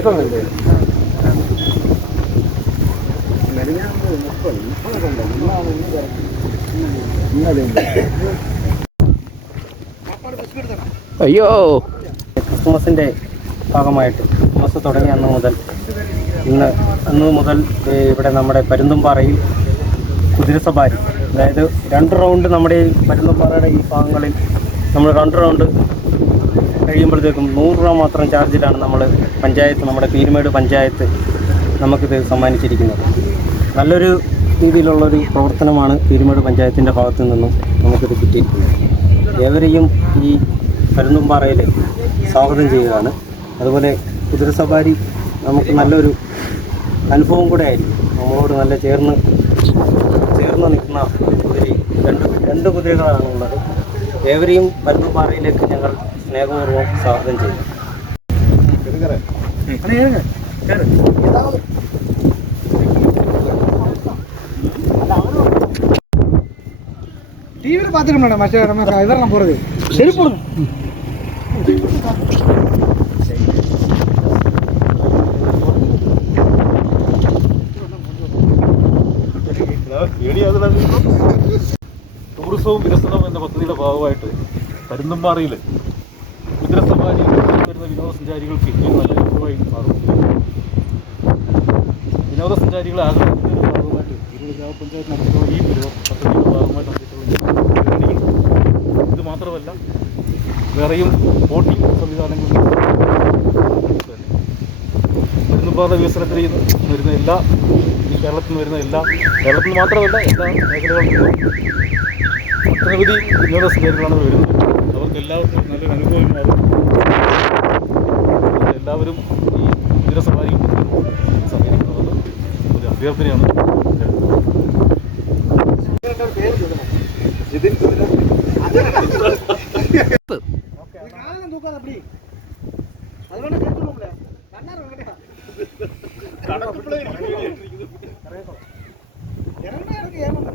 ഇരുപത്തൊന്നല്ലേ? അയ്യോ, ക്രിസ്മസിൻ്റെ ഭാഗമായിട്ട് ക്രിസ്മസ് തുടങ്ങിയ അന്ന് മുതൽ ഇവിടെ നമ്മുടെ പരുന്തുംപാറയിൽ കുതിരസവാരി, അതായത് 2 റൗണ്ട് നമ്മുടെ ഈ പരുന്തുംപാറയുടെ ഈ ഭാഗങ്ങളിൽ നമ്മൾ 2 റൗണ്ട് കഴിയുമ്പോഴത്തേക്കും 100 രൂപ മാത്രം ചാർജിലാണ് നമ്മുടെ പീരുമേട് പഞ്ചായത്ത് നമുക്കിത് സമ്മാനിച്ചിരിക്കുന്നത്. നല്ലൊരു രീതിയിലുള്ളൊരു പ്രവർത്തനമാണ് പീരുമേട് പഞ്ചായത്തിൻ്റെ ഭാഗത്തു നിന്നും നമുക്കിത് കിട്ടിയിരിക്കുന്നത്. ഏവരെയും ഈ പരുന്തുംപാറയിൽ സ്വാഗതം ചെയ്യുകയാണ്. അതുപോലെ കുതിരസവാരി നമുക്ക് നല്ലൊരു അനുഭവം കൂടെ ആയിരിക്കും. നമ്മളോട് നല്ല ചേർന്ന് നിൽക്കുന്ന രണ്ട് കുതിരകളാണുള്ളത്. ഏവരെയും പരുന്തുംപാറയിലേക്ക് ഞങ്ങൾ സ്നേഹപൂർവ്വം സ്വാഗതം ചെയ്യും. டிவியில பார்த்துக்கணும் மேடம். நம்ம இதெல்லாம் போகிறது சரி போடுங்க. ടൂറിസവും വികസനവും എന്ന പദ്ധതിയുടെ ഭാഗമായിട്ട് പരുന്തുംപാറയിൽ കുതിരസവാരി വരുന്ന വിനോദസഞ്ചാരികൾക്ക് ഏറ്റവും നല്ല അനുഭവമായി മാറും. വിനോദസഞ്ചാരികളെ ആഗ്രഹിക്കുന്നതിൻ്റെ ഭാഗമായിട്ട് ഗ്രാമപഞ്ചായത്ത് നടത്തുന്ന ഈ പദ്ധതിയുടെ ഭാഗമായിട്ട് നടത്തിയിട്ടുള്ള ഇത് മാത്രമല്ല, വേറെയും ബോട്ടിംഗ് സംവിധാനങ്ങളും പരുന്തുംപാറ വികസനത്തിൽ വരുന്ന കേരളത്തിൽ മാത്രമല്ല എല്ലാ മേഖലകളിലും ഒട്ടനവധി വിനോദസഞ്ചാരികളാണ് വരുന്നത്. അവർക്ക് എല്ലാവർക്കും നല്ലൊരു അനുഭവമാകും. എല്ലാവരും ഈ കുതിരസവാരി സഹകരിക്കണമെന്ന് ഒരു അഭ്യർത്ഥനയാണ്. இறங்க